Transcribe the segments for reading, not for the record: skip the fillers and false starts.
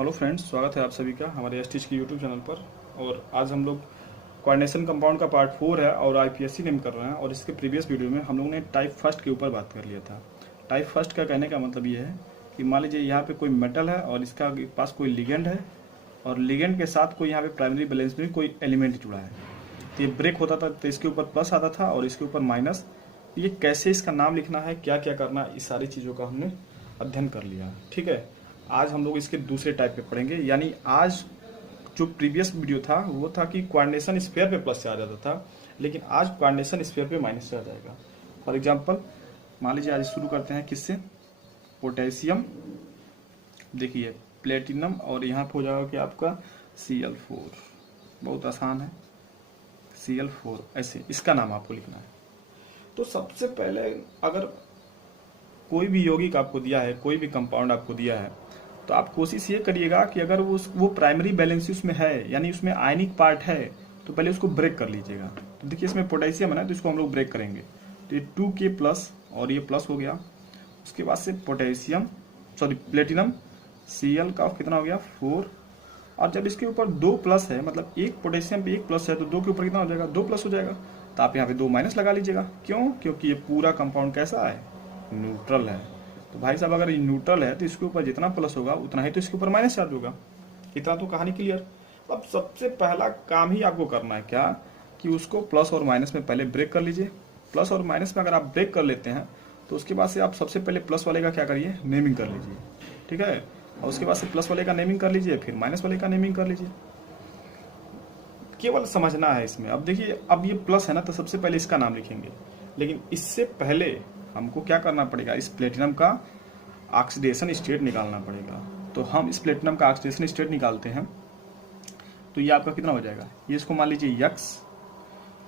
Hello friends, स्वागत है आप सभी का हमारे एसटीच के यूट्यूब चैनल पर। और आज हम लोग कोऑर्डिनेशन कंपाउंड का पार्ट 4 है और आईपीएससी नेम कर रहे हैं। और इसके प्रीवियस वीडियो में हम लोगों ने टाइप फर्स्ट के ऊपर बात कर लिया था। टाइप फर्स्ट का कहने का मतलब ये है कि मान लीजिए यहाँ पे कोई मेटल है और इसका पास कोई लिगेंड है और लिगेंड के साथ कोई यहाँ पे प्राइमरी बैलेंस में कोई एलिमेंट जुड़ा है। तो ये ब्रेक होता था तो इसके ऊपर प्लस आता था और इसके ऊपर माइनस। ये कैसे इसका नाम लिखना है, क्या क्या करना है, इस सारी चीज़ों का हमने अध्ययन कर लिया। ठीक है, आज हम लोग इसके दूसरे टाइप पे पढ़ेंगे। यानी आज जो प्रीवियस वीडियो था वो था कि कोऑर्डिनेशन स्फीयर पे प्लस चार्ज आता था, लेकिन आज कोऑर्डिनेशन स्फीयर पे माइनस चार्ज आएगा। फॉर एग्जांपल मान लीजिए आज शुरू करते हैं किससे, पोटेशियम। देखिए प्लेटिनम और यहाँ पे हो जाएगा कि आपका Cl4। बहुत आसान है, Cl4 ऐसे इसका नाम आपको लिखना है। तो सबसे पहले अगर कोई भी यौगिक आपको दिया है, कोई भी कंपाउंड आपको दिया है, तो आप कोशिश ये करिएगा कि अगर वो प्राइमरी बैलेंस उसमें है, यानी उसमें आयनिक पार्ट है, तो पहले उसको ब्रेक कर लीजिएगा। तो देखिए इसमें पोटेशियम है ना, तो इसको हम लोग ब्रेक करेंगे। तो ये 2K प्लस और ये प्लस हो गया। उसके बाद से प्लेटिनम Cl का कितना हो गया 4। और जब इसके ऊपर 2 प्लस है, मतलब एक पोटेशियम पे 1 प्लस है, तो 2 के ऊपर कितना हो जाएगा, 2 प्लस हो जाएगा। तो आप यहाँ पे 2 माइनस लगा लीजिएगा। क्यों? क्योंकि ये पूरा कंपाउंड कैसा है, न्यूट्रल है। तो भाई साहब अगर ये न्यूट्रल है तो इसके ऊपर जितना प्लस होगा उतना ही तो इसके ऊपर माइनस चार्ज होगा। इतना तो कहानी क्लियर। अब सबसे पहला काम ही आपको करना है क्या, कि उसको प्लस और माइनस में पहले ब्रेक कर लीजिए। प्लस और माइनस में अगर आप ब्रेक कर लेते हैं तो उसके बाद से आप सबसे पहले प्लस वाले का क्या करिए, नेमिंग कर लीजिए। ठीक है, और उसके बाद से प्लस वाले का नेमिंग कर लीजिए, फिर माइनस वाले का नेमिंग कर लीजिए। केवल समझना है इसमें। अब देखिए, अब ये प्लस है ना, तो सबसे पहले इसका नाम लिखेंगे, लेकिन इससे पहले हमको क्या करना पड़ेगा, इस प्लेटिनम का ऑक्सीडेशन स्टेट निकालना पड़ेगा। तो हम इस प्लेटिनम का ऑक्सीडेशन स्टेट निकालते हैं। तो ये आपका कितना हो जाएगा, ये इसको मान लीजिए X,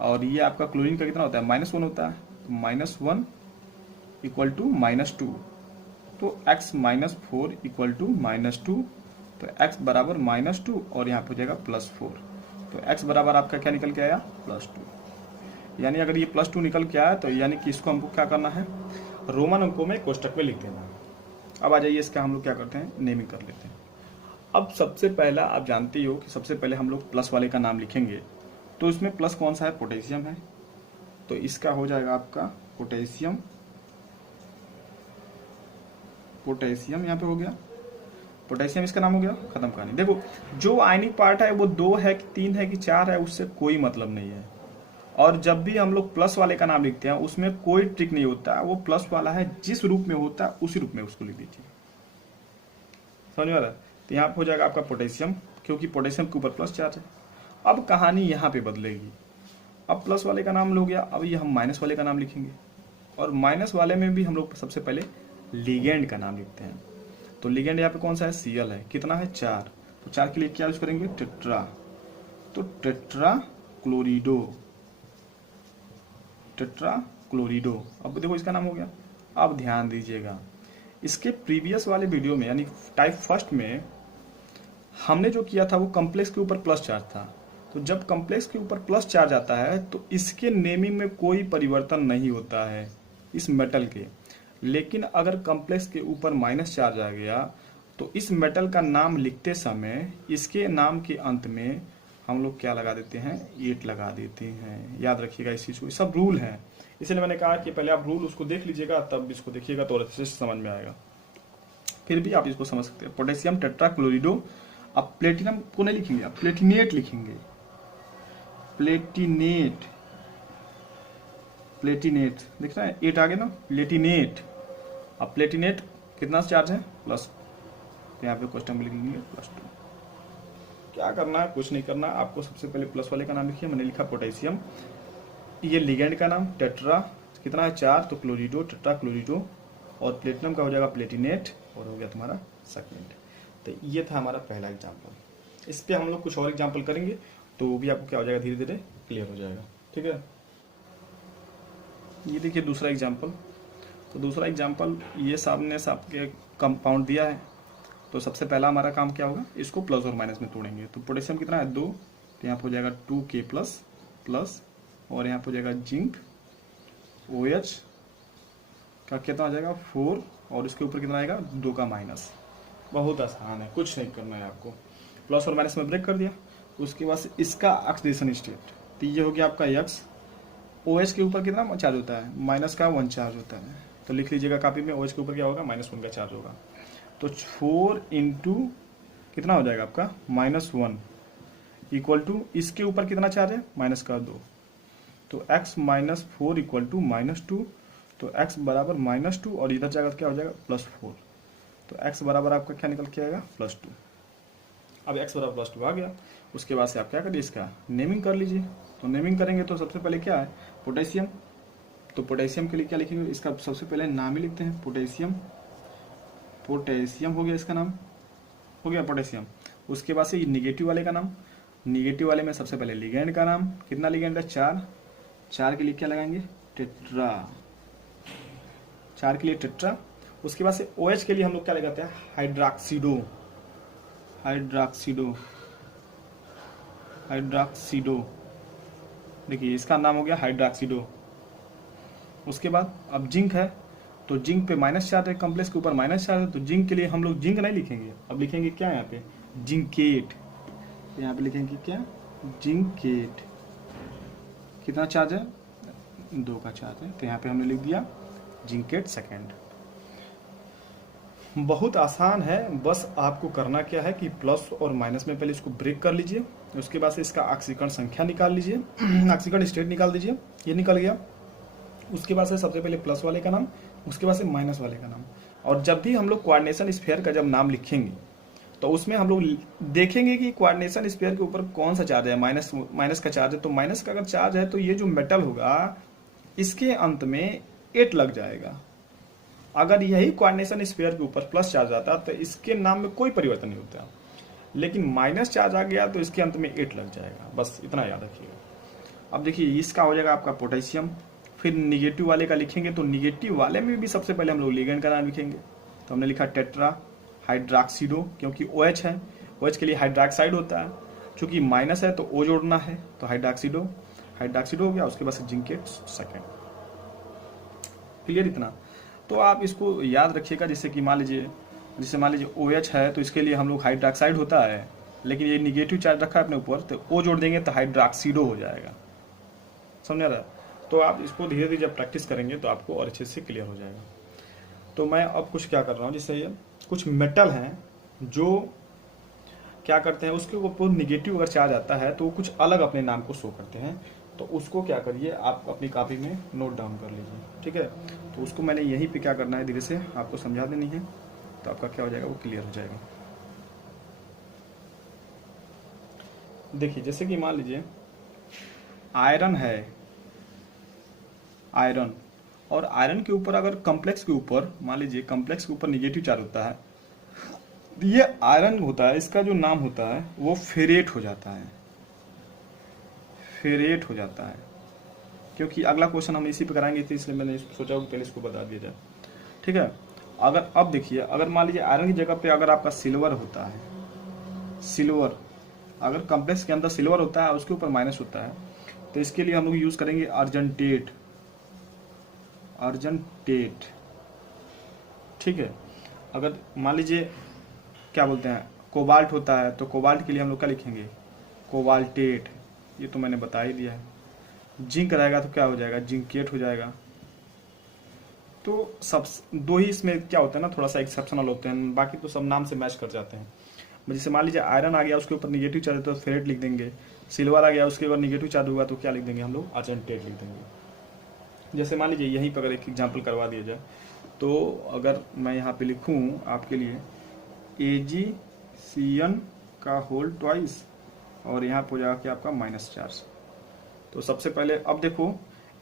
और ये आपका क्लोरीन का कितना होता है, -1 होता है। तो -1 इक्वल टू -2, तो X -4 इक्वल टू -2। तो X बराबर -2 और यहाँ पे हो जाएगा +4। तो X बराबर आपका क्या निकल के आया, +2। यानी अगर ये +2 निकल के आया तो यानी कि इसको हमको क्या करना है, रोमन अंकों में कोष्टक में लिख देना। अब आ जाइए, इसका हम लोग क्या करते हैं, नेमिंग कर लेते हैं। अब सबसे पहला आप जानते ही हो कि सबसे पहले हम लोग प्लस वाले का नाम लिखेंगे। तो इसमें प्लस कौन सा है, पोटेशियम है। तो इसका हो जाएगा आपका पोटेशियम। पोटेशियम यहाँ पे हो गया, पोटेशियम इसका नाम हो गया, खत्म कहानी। देखो जो आयनिक पार्ट है वो 2 है कि 3 है कि 4 है, उससे कोई मतलब नहीं है। और जब भी हम लोग प्लस वाले का नाम लिखते हैं उसमें कोई ट्रिक नहीं होता, वो प्लस वाला है जिस रूप में होता है उसी रूप में उसको लिख दीजिए। समझ में आ रहा है? तो यहाँ पे हो जाएगा आपका पोटेशियम, क्योंकि पोटेशियम के ऊपर प्लस चार्ज है। अब कहानी यहाँ पे बदलेगी। अब प्लस वाले का नाम हो गया, अब ये हम माइनस वाले का नाम लिखेंगे। और माइनस वाले में भी हम लोग सबसे पहले लिगेंड का नाम लिखते हैं। तो लिगेंड यहाँ पे कौन सा है, Cl है। कितना है, 4। तो 4 के लिए क्या यूज करेंगे, टेट्रा। तो टेट्रा क्लोरिडो। अब देखो इसका नाम हो गया। अब ध्यान दीजिएगा, इसके प्रीवियस वाले वीडियो में यानी टाइप फर्स्ट में हमने जो किया था वो कॉम्प्लेक्स के ऊपर प्लस चार्ज था। तो जब कॉम्प्लेक्स के ऊपर प्लस चार्ज आता है तो इसके नेमिंग में कोई परिवर्तन नहीं होता है इस मेटल के। लेकिन अगर कॉम्प्लेक्स के ऊपर माइनस चार्ज आ गया तो इस मेटल का नाम लिखते समय इसके नाम के अंत में हम लोग क्या लगा देते हैं, 8 लगा देते हैं। याद रखिएगा इस चीज को, सब रूल है। इसलिए मैंने कहा कि पहले आप रूल उसको देख लीजिएगा, तब इसको देखिएगा तो अच्छे से समझ में आएगा। फिर भी आप इसको समझ सकते हैं, पोटेशियम टेट्रा क्लोरिडो। अब प्लेटिनम को नहीं लिखेंगे, आप प्लेटिनेट लिखेंगे। प्लेटिनेट दिख रहा है, 8 आगे ना, प्लेटिनेट। अब प्लेटिनेट कितना चार्ज है, प्लस। तो यहाँ पे क्वेश्चन में लिखेंगे +2। क्या करना है, कुछ नहीं करना। आपको सबसे पहले प्लस वाले का नाम लिखिए। मैंने लिखा पोटेशियम, ये लिगेंड का नाम टेट्रा, कितना है 4, तो क्लोरिडो, टेट्रा क्लोरिडो। और प्लेटिनम का हो जाएगा प्लेटिनेट, और हो गया तुम्हारा सेकेंड। तो ये था हमारा पहला एग्जाम्पल। इस पे हम लोग कुछ और एग्जाम्पल करेंगे तो वो भी आपको क्या हो जाएगा, धीरे धीरे क्लियर हो जाएगा। ठीक है, ये देखिए दूसरा एग्जाम्पल। तो दूसरा एग्जाम्पल, ये सामने आपके कंपाउंड दिया है। तो सबसे पहला हमारा काम क्या होगा, इसको प्लस और माइनस में तोड़ेंगे। तो पोटेशियम कितना है, 2। तो यहाँ पर हो जाएगा 2K प्लस, और यहाँ पर हो जाएगा जिंक OH का कितना हो जाएगा 4, और इसके ऊपर कितना आएगा, 2 का माइनस। बहुत आसान है, कुछ नहीं करना है आपको। प्लस और माइनस में ब्रेक कर दिया, उसके बाद इसका ऑक्सीडेशन स्टेट, तो ये हो गया आपका एक्स। ओ एच के ऊपर कितना चार्ज होता है, माइनस का 1 चार्ज होता है, तो लिख लीजिएगा कॉपी में, ओ एच के ऊपर क्या होगा, -1 का चार्ज होगा। तो 4 इंटू कितना हो जाएगा आपका -1 इक्वल टू इसके ऊपर कितना चार्ज है, -2, तो x -4 इक्वल टू -2, तो x बराबर -2 और इधर जाएगा तो क्या हो जाएगा +4, तो x बराबर आपका क्या निकल के आएगा +2। अब x बराबर +2 आ गया, उसके बाद से आप क्या करिए, इसका नेमिंग कर लीजिए। तो नेमिंग करेंगे तो सबसे पहले क्या है, पोटेशियम, तो पोटेशियम के लिए क्या लिखेंगे, इसका सबसे पहले नाम ही लिखते हैं, पोटेशियम। पोटेशियम हो गया, इसका नाम हो गया पोटेशियम। उसके बाद से ये निगेटिव वाले का नाम, निगेटिव वाले में सबसे पहले लिगेंड का नाम, कितना लिगेंड है 4 के लिए क्या लगाएंगे, टेट्रा, 4 के लिए टेट्रा। उसके बाद से OH के लिए हम लोग क्या लगाते हैं, हाइड्रोक्सीडो, हाइड्रोक्सीडो, देखिए इसका नाम हो गया हाइड्रोक्सीडो। उसके बाद अब जिंक है, तो जिंक पे माइनस चार्ज है, कॉम्प्लेक्स के ऊपर माइनस चार्ज है, तो जिंक के लिए हम लोग जिंक नहीं लिखेंगे, अब लिखेंगे क्या यहाँ पे, जिंकेट, यहाँ पे लिखेंगे क्या, जिंकेट। कितना चार्ज है, 2 का चार्ज है, तो यहाँ पे हमने लिख दिया जिंकेट सेकेंड। बहुत आसान है, बस आपको करना क्या है कि प्लस और माइनस में पहले इसको ब्रेक कर लीजिए, उसके बाद से इसका ऑक्सीकरण संख्या निकाल लीजिए, ऑक्सीकरण स्टेट निकाल दीजिए, ये निकल गया। उसके बाद से सबसे पहले प्लस वाले का नाम, उसके बाद से माइनस वाले का नाम। और जब भी हम लोग कोऑर्डिनेशन स्फीयर का जब नाम लिखेंगे तो उसमें हम लोग देखेंगे कि कोऑर्डिनेशन स्फीयर के ऊपर कौन सा चार्ज है, माइनस का चार्ज है, तो माइनस का अगर चार्ज है तो ये जो मेटल होगा इसके अंत में 8 लग जाएगा। अगर यही कोऑर्डिनेशन स्फीयर के ऊपर प्लस चार्ज आता तो इसके नाम में कोई परिवर्तन नहीं होता, लेकिन माइनस चार्ज आ गया तो इसके अंत में 8 लग जाएगा, बस इतना याद रखिएगा। अब देखिए इसका हो जाएगा आपका पोटेशियम, फिर निगेटिव वाले का लिखेंगे, तो निगेटिव वाले में भी सबसे पहले हम लोग लिगेंड का नाम लिखेंगे, तो हमने लिखा टेट्रा हाइड्रोक्सीडो, क्योंकि OH है, OH के लिए हाइड्रोक्साइड होता है, चूंकि माइनस है तो O जोड़ना है, तो हाइड्रोक्सीडो हो गया। उसके बाद से जिंकेट सेकेंड। क्लियर इतना, तो आप इसको याद रखिएगा, जैसे कि मान लीजिए OH है तो इसके लिए हम लोग हाइड्रोक्साइड होता है, लेकिन ये निगेटिव चार्ज रखा है अपने ऊपर, तो O जोड़ देंगे तो हाइड्रोक्सीडो हो जाएगा, समझ रहा। तो आप इसको धीरे धीरे जब प्रैक्टिस करेंगे तो आपको और अच्छे से क्लियर हो जाएगा। तो मैं अब कुछ क्या कर रहा हूँ, जैसे ये कुछ मेटल हैं जो क्या करते हैं, उसके ऊपर निगेटिव अगर चार्ज आता है तो वो कुछ अलग अपने नाम को शो करते हैं, तो उसको क्या करिए आप अपनी कॉपी में नोट डाउन कर लीजिए, ठीक है। तो उसको मैंने यहीं पे क्या करना है, धीरे से आपको समझा देनी है, तो आपका क्या हो जाएगा, वो क्लियर हो जाएगा। देखिए जैसे कि मान लीजिए आयरन है, आयरन, और आयरन के ऊपर अगर कॉम्प्लेक्स के ऊपर, मान लीजिए कॉम्प्लेक्स के ऊपर निगेटिव चार्ज होता है, ये आयरन होता है, इसका जो नाम होता है वो फेरेट हो जाता है, फेरेट हो जाता है, क्योंकि अगला क्वेश्चन हम इसी पे कराएंगे, तो इसलिए मैंने सोचा पहले इसको बता दिया जाए, ठीक है। अगर अब देखिए, अगर मान लीजिए आयरन की जगह पे अगर आपका सिल्वर होता है, सिल्वर, अगर कॉम्प्लेक्स के अंदर सिल्वर होता है उसके ऊपर माइनस होता है, तो इसके लिए हम लोग यूज करेंगे अर्जेंटेट, अर्जेंटेट, ठीक है। अगर मान लीजिए क्या बोलते हैं कोबाल्ट होता है, तो कोबाल्ट के लिए हम लोग क्या लिखेंगे, कोबाल्टेट, ये तो मैंने बता ही दिया है। जिंक रहेगा तो क्या हो जाएगा, जिंकेट हो जाएगा। तो सब 2 ही इसमें क्या होता है ना, थोड़ा सा एक्सेप्शनल होते हैं, बाकी तो सब नाम से मैच कर जाते हैं। जैसे मान लीजिए आयरन आ गया, उसके ऊपर निगेटिव चार्ज है तो फेरेट लिख देंगे, सिल्वर आ गया उसके ऊपर निगेटिव चार्ज होगा तो क्या लिख देंगे हम लोग, अर्जेंटेट लिख देंगे। जैसे मान लीजिए यहीं पर अगर एक एग्जाम्पल करवा दिया जाए, तो अगर मैं यहाँ पे लिखूँ आपके लिए AgCN का होल ट्वाइस, और यहाँ पर जाके आपका माइनस चार्ज, तो सबसे पहले अब देखो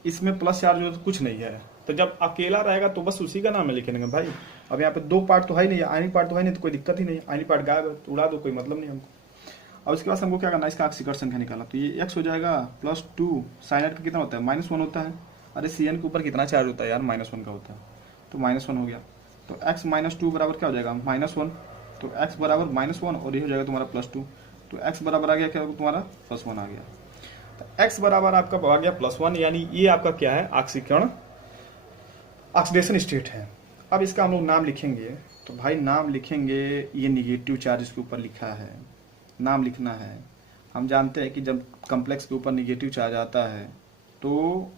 इसमें प्लस चार्ज हो तो कुछ नहीं है, तो जब अकेला रहेगा तो बस उसी का नाम है लिखेंगे भाई। अब यहाँ पे 2 पार्ट तो है ही नहीं, आयनिक पार्ट तो है नहीं, तो कोई दिक्कत ही नहीं, आयनिक पार्ट गायब तो उड़ा दो, कोई मतलब नहीं हमको। अब उसके बाद हमको क्या करना है, इसका ऑक्सीकरण संख्या निकालना, तो ये x हो जाएगा +2, साइनाइड का कितना होता है, -1 होता है। अरे CN के ऊपर कितना चार्ज होता है यार, -1 का होता है, तो -1 हो गया, तो x -2 बराबर क्या हो जाएगा, -1, तो x बराबर -1, और ये हो जाएगा तुम्हारा +2, तो x बराबर आ गया क्या, तुम्हारा +1 आ गया। तो x बराबर आपका आ गया +1, यानी ये आपका क्या है, ऑक्सीकरण, ऑक्सीडेशन स्टेट है। अब इसका हम लोग नाम लिखेंगे, तो भाई नाम लिखेंगे, ये निगेटिव चार्ज इसके ऊपर लिखा है, नाम लिखना है। हम जानते हैं कि जब कॉम्प्लेक्स के ऊपर निगेटिव चार्ज आता है तो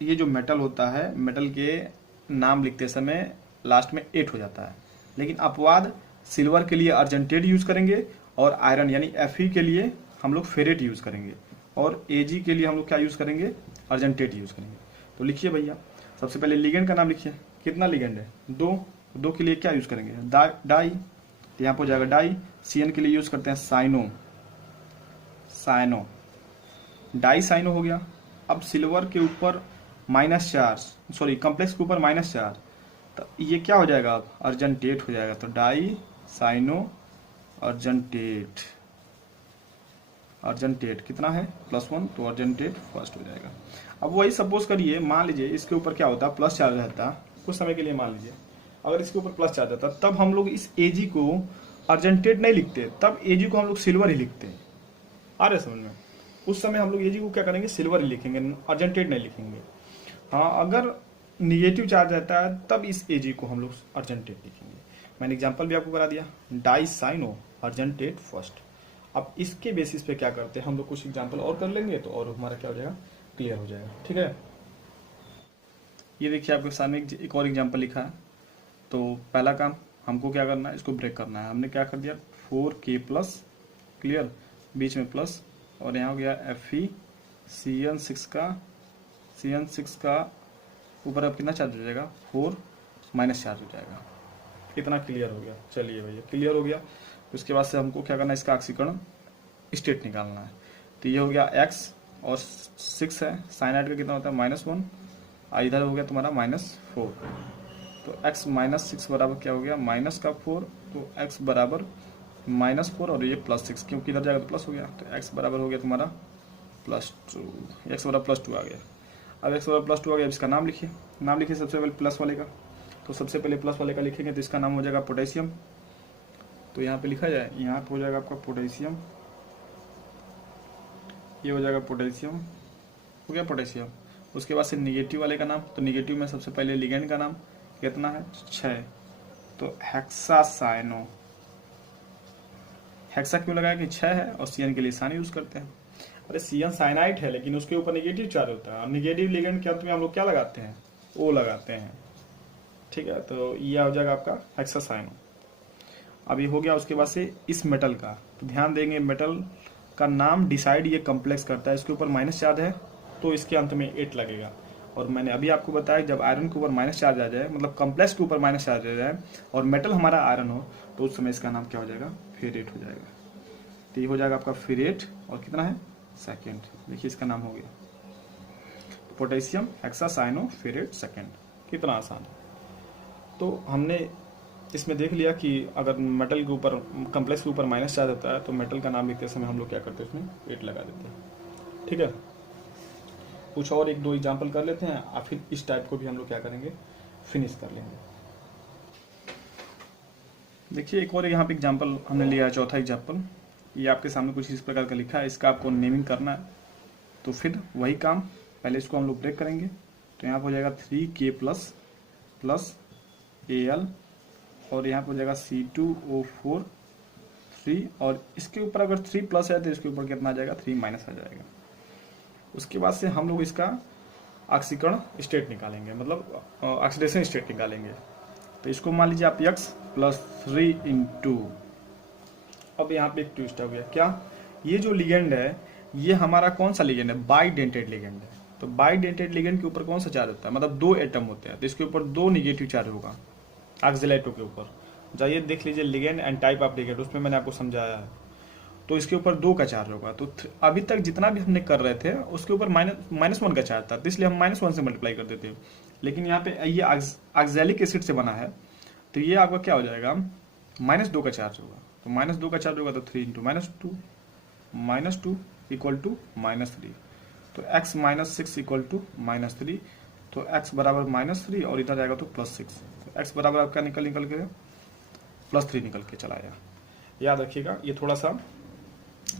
ये जो मेटल होता है, मेटल के नाम लिखते समय लास्ट में 8 हो जाता है। लेकिन अपवाद सिल्वर के लिए अर्जेंटेट यूज करेंगे और आयरन यानी Fe के लिए हम लोग फेरेट यूज करेंगे और Ag के लिए हम लोग क्या यूज करेंगे, अर्जेंटेट यूज करेंगे। तो लिखिए भैया, सबसे पहले लिगेंड का नाम लिखिए। कितना लिगेंड है, 2 के लिए क्या यूज करेंगे, डाई, तो यहाँ पर हो जाएगा डाई। Cn के लिए यूज करते हैं साइनो, डाई साइनो हो गया। अब सिल्वर के ऊपर माइनस चार्ज, सॉरी कॉम्प्लेक्स के ऊपर माइनस चार्ज, तो ये क्या हो जाएगा, अब अर्जेंटेट हो जाएगा। तो डाई साइनो अर्जेंटेट, अर्जेंटेट कितना है +1, तो अर्जेंटेट फर्स्ट हो जाएगा। अब वही सपोज करिए, मान लीजिए इसके ऊपर क्या होता है, प्लस चार्ज रहता कुछ समय के लिए, मान लीजिए अगर इसके ऊपर प्लस चार्ज रहता तब हम लोग इस Ag को अर्जेंटेट नहीं लिखते, तब Ag को हम लोग सिल्वर ही लिखते हैं। आ रहे समझ में, उस समय हम लोग Ag को क्या करेंगे, सिल्वर ही लिखेंगे, अर्जेंटेट नहीं लिखेंगे। हाँ, अगर निगेटिव चार्ज रहता है तब इस Ag को हम लोग अर्जेंटेट लिखेंगे। मैंने एग्जांपल भी आपको करा दिया, डाई साइनो अर्जेंटेट फर्स्ट। अब इसके बेसिस पे क्या करते हैं हम लोग, कुछ एग्जांपल और कर लेंगे तो और हमारा क्या हो जाएगा, क्लियर हो जाएगा। ठीक है, ये देखिए आपके सामने एक और एग्जांपल लिखा है। तो पहला काम हमको क्या करना है, इसको ब्रेक करना है। हमने क्या कर दिया, 4K+, क्लियर, बीच में प्लस, और यहाँ हो गया Fe, CN6 का ऊपर अब कितना चार्ज हो जाएगा, 4 माइनस चार्ज हो जाएगा। इतना क्लियर हो गया। चलिए भैया, क्लियर हो गया। उसके बाद से हमको क्या करना है, इसका ऑक्सीकरण स्टेट निकालना है। तो ये हो गया X और 6 है, साइनाइड का कितना होता है, -1, इधर हो गया तुम्हारा -4। तो x -6 बराबर क्या हो गया, माइनस का 4, तो x बराबर -4 और ये +6, क्योंकि इधर जाएगा तो प्लस हो गया। तो x बराबर हो गया तुम्हारा +2, x बराबर +2 आ गया। अब x बराबर +2 आ गया। अब इसका नाम लिखिए, नाम लिखिए सबसे पहले प्लस वाले का। तो सबसे पहले प्लस वाले का लिखेंगे तो इसका नाम हो जाएगा पोटेशियम। तो यहाँ पे लिखा जाए, यहाँ पे हो जाएगा आपका पोटेशियम, ये हो जाएगा पोटेशियम, हो गया पोटेशियम। उसके बाद से निगेटिव वाले का नाम, तो निगेटिव में सबसे पहले लिगेंड का नाम कितना है, 6, तो हेक्सासाइनो। हेक्सा क्यों लगाया कि 6 है, और Cn के लिए सान यूज करते हैं। अरे Cn साइनाइड है लेकिन उसके ऊपर निगेटिव चार्ज होता है, और निगेटिव लिगेंड के अंत में हम लोग क्या लगाते हैं, O लगाते हैं। ठीक है, तो ये हो जाएगा आपका हेक्सासाइनो। अब ये हो गया। उसके बाद से इस मेटल का, तो ध्यान देंगे मेटल का नाम डिसाइड ये कॉम्प्लेक्स करता है। इसके ऊपर माइनस चार्ज है तो इसके अंत में 8 लगेगा। और मैंने अभी आपको बताया जब आयरन के ऊपर माइनस चार्ज आ जाए, मतलब कॉम्प्लेक्स के ऊपर माइनस चार्ज आ जाए और मेटल हमारा आयरन हो, तो उस समय इसका नाम क्या हो जाएगा, फेरेट हो जाएगा। तो ये हो जाएगा आपका फेरेट, और कितना है, सेकेंड। देखिए इसका नाम हो गया पोटेशियम हेक्सासाइनो फेरेट सेकेंड। कितना आसान है। तो हमने इसमें देख लिया कि अगर मेटल के ऊपर, कॉम्प्लेक्स के ऊपर माइनस चार्ज होता है तो मेटल का नाम लिखते समय हम लोग क्या करते हैं, उसमें 8 लगा देते हैं। ठीक है, कुछ और 1-2 एग्जाम्पल कर लेते हैं, और फिर इस टाइप को भी हम लोग क्या करेंगे, फिनिश कर लेंगे। देखिए एक और यहाँ पे एग्जाम्पल हमने लिया है, चौथा एग्जाम्पल। ये आपके सामने कुछ इस प्रकार का लिखा है, इसका आपको नेमिंग करना है। तो फिर वही काम, पहले इसको हम लोग ब्रेक करेंगे। तो यहाँ पर हो जाएगा 3K++ Al, और यहाँ पर हो जाएगा C2O4 3, और इसके ऊपर अगर 3+ है तो इसके ऊपर कितना आ जाएगा, 3- आ जाएगा। उसके बाद से हम लोग इसका ऑक्सीकरण स्टेट निकालेंगे, मतलब ऑक्सीडेशन स्टेट निकालेंगे। तो इसको मान लीजिए आप X+3 × अब यहाँ पे एक ट्विस्ट हो गया, क्या, ये जो लिगेंड है ये हमारा कौन सा लिगेंड है, बाइडेंटेड लिगेंड है। तो बाइडेंटेड लिगेंड के ऊपर कौन सा चार्ज होता है, मतलब 2 एटम होते हैं, तो इसके ऊपर 2 निगेटिव चार्ज होगा ऑक्सीलाइटों के ऊपर। जाइए देख लीजिए ligand and type of ligand, उसमें मैंने आपको समझाया है। तो इसके ऊपर 2 का चार्ज होगा। तो अभी तक जितना भी हमने कर रहे थे उसके ऊपर -1 का चार्ज था, तो इसलिए हम -1 से मल्टीप्लाई कर देते हैं। लेकिन यहाँ पे ये ऑक्सैलिक एसिड से बना है, तो ये आपका क्या हो जाएगा, -2 का चार्ज होगा। तो -2 का चार्ज होगा तो 3 × -2 = -3। तो x -6 = -3, तो x बराबर -3, और इधर जाएगा तो +6। तो x बराबर आपका निकल के +3 निकल के चला आया। याद रखिएगा, ये थोड़ा सा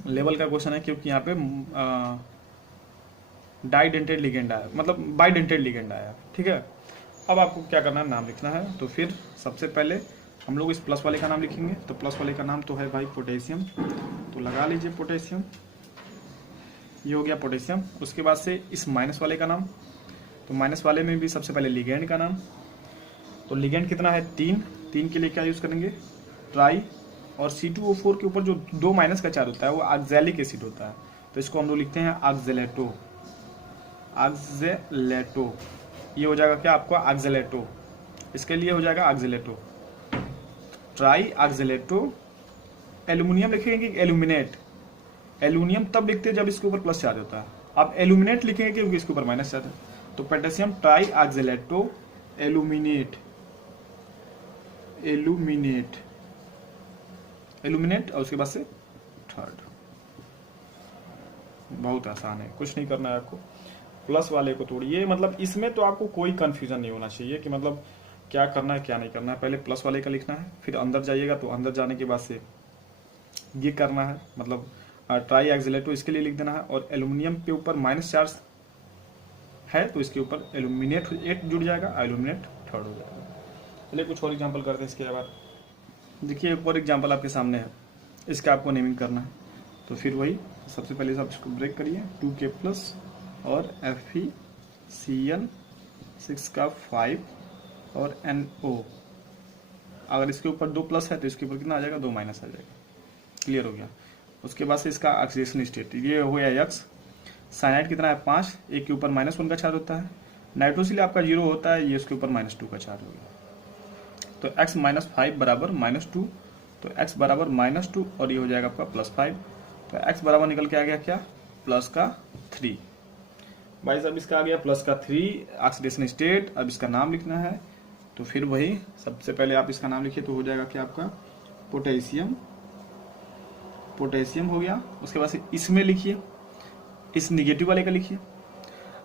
लेवल का क्वेश्चन है, क्योंकि यहाँ पे डाइडेंटेड लिगेंड आया, मतलब बाइडेंटेड लिगेंड आया। ठीक है, अब आपको क्या करना है, नाम लिखना है। तो फिर सबसे पहले हम लोग इस प्लस वाले का नाम लिखेंगे। तो प्लस वाले का नाम तो है भाई पोटेशियम, तो लगा लीजिए पोटेशियम, ये हो गया पोटेशियम। उसके बाद से इस माइनस वाले का नाम, तो माइनस वाले में भी सबसे पहले लिगेंड का नाम। तो लिगेंड कितना है, 3 के लिए क्या यूज़ करेंगे, ट्राई। और C2O4 के ऊपर जो 2 माइनस का चार्ज होता है वो ऑक्सैलिक एसिड होता है, तो इसको हम लोग लिखते हैं ऑक्सैलेटो। ऑक्सैलेटो, ये हो जाएगा क्या आपका ऑक्सैलेटो, इसके लिए हो जाएगा ऑक्सैलेटो, ट्राई ऑक्सैलेटो। एल्यूमिनियम लिखेंगे कि एल्यूमिनेट, एल्यूमिनियम तब लिखते हैं जब इसके ऊपर प्लस चार्ज होता है, अब एल्यूमिनेट लिखेंगे क्योंकि इसके ऊपर माइनस चार्ज है। तो potassium tri oxalato aluminate, aluminate, aluminate, और उसके बाद से थर्ड। बहुत आसान है, कुछ नहीं करना है आपको, प्लस वाले को तोड़िए। मतलब इसमें तो आपको कोई कंफ्यूजन नहीं होना चाहिए कि मतलब क्या करना है क्या नहीं करना है। पहले प्लस वाले का लिखना है, फिर अंदर जाइएगा तो अंदर जाने के बाद से ये करना है, मतलब ट्राई ऑक्सैलेटो इसके लिए लिख देना है। और एल्यूमिनियम के ऊपर माइनस चार्ज है तो इसके ऊपर एल्यूमिनेट 8 जुड़ जाएगा, एल्यूमिनेट थर्ड हो जाएगा। चलिए कुछ और एग्जाम्पल करते हैं इसके बाद। देखिए एक और एग्जाम्पल आपके सामने है, इसका आपको नेमिंग करना है। तो फिर वही सबसे पहले सब इसको ब्रेक करिए, 2K प्लस और FeCN6 का 5 और NO। अगर इसके ऊपर 2 प्लस है तो इसके ऊपर कितना आ जाएगा, 2 माइनस आ जाएगा। क्लियर हो गया। उसके बाद से इसका ऑक्सीडेशन स्टेट ये हो गया X। साइनाइड कितना है, 5, एक के ऊपर -1 का चार्ज होता है। नाइट्रोसिल आपका 0 होता है, ये उसके ऊपर -2 का चार्ज हो गया। तो x -5 बराबर -2, तो x बराबर -2 और ये हो जाएगा आपका +5। तो x बराबर निकल के आ गया क्या, +3। भाई साहब इसका आ गया +3 ऑक्सीडेशन स्टेट। अब इसका नाम लिखना है, तो फिर वही सबसे पहले आप इसका नाम लिखिए, तो हो जाएगा क्या आपका पोटेशियम, पोटेशियम हो गया। उसके बाद से इसमें लिखिए, इस निगेटिव वाले का लिखिए,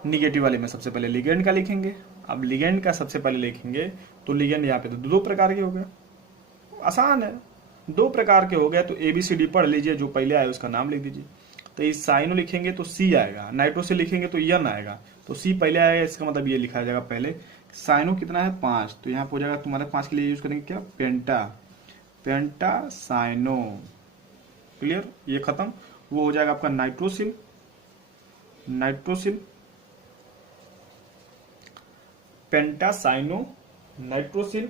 निगेटिव वाले में सबसे पहले लिगेंड का लिखेंगे। अब लिगेंड का सबसे पहले लिखेंगे तो लिगेंड यहाँ पे तो 2 प्रकार के हो गए, आसान है, 2 प्रकार के हो गए। तो ABCD पढ़ लीजिए, जो पहले आए उसका नाम लिख दीजिए। तो इस साइनो लिखेंगे तो C आएगा, नाइट्रो से लिखेंगे तो N आएगा, तो C पहले आएगा, इसका मतलब ये लिखा जाएगा पहले। साइनो कितना है, 5, तो यहाँ पे हो जाएगा तुम्हारे 5 के लिए यूज करेंगे क्या, पेंटा, पेंटा साइनो। क्लियर, ये खत्म। वो हो जाएगा आपका नाइट्रोसिल, नाइट्रोसिल, पेंटासाइनो नाइट्रोसिल।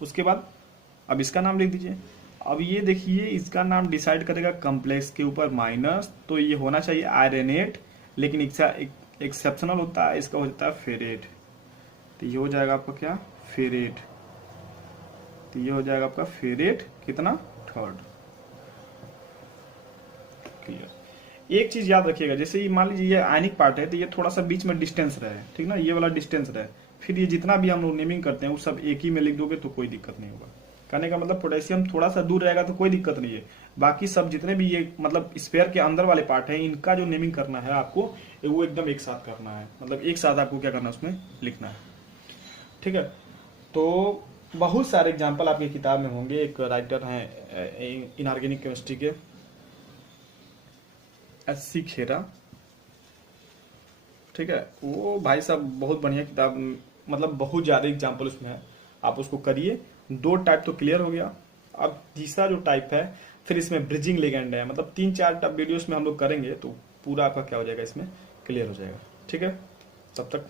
उसके बाद अब इसका नाम लिख दीजिए। अब ये देखिए इसका नाम डिसाइड करेगा कॉम्प्लेक्स के ऊपर माइनस, तो ये होना चाहिए आयरनेट, लेकिन एक्सेप्शनल होता है, इसका हो जाता है फेरेट। तो ये हो जाएगा आपका क्या, फेरेट। तो ये हो जाएगा आपका फेरेट कितना, 3rd। क्लियर। एक चीज याद रखिएगा, जैसे ये मान लीजिए ये आयनिक पार्ट है तो ये थोड़ा सा बीच में डिस्टेंस रहे, ठीक ना, ये वाला डिस्टेंस रहे, फिर ये जितना भी हम लोग नेमिंग करते हैं वो सब एक ही में लिख दोगे तो कोई दिक्कत नहीं होगा। कहने का मतलब पोटेशियम थोड़ा सा दूर रहेगा तो कोई दिक्कत नहीं है, बाकी सब जितने भी ये मतलब स्पेयर के अंदर वाले पार्ट है इनका जो नेमिंग करना है आपको वो एकदम एक साथ करना है, मतलब एक साथ आपको क्या करना है उसमें लिखना है, ठीक है। तो बहुत सारे एग्जाम्पल आपकी किताब में होंगे। एक राइटर हैं इनऑर्गेनिक केमिस्ट्री के SC खेरा, ठीक है, वो भाई साहब बहुत बढ़िया किताब, मतलब बहुत ज़्यादा एग्जाम्पल उसमें है, आप उसको करिए। 2 टाइप तो क्लियर हो गया। अब तीसरा जो टाइप है फिर इसमें ब्रिजिंग लिगेंड है, मतलब 3-4 वीडियोस में हम लोग करेंगे तो पूरा आपका क्या हो जाएगा इसमें क्लियर हो जाएगा, ठीक है। तब तक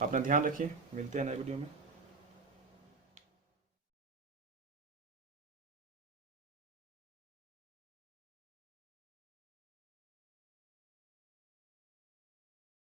अपना ध्यान रखिए, मिलते हैं नए वीडियो में।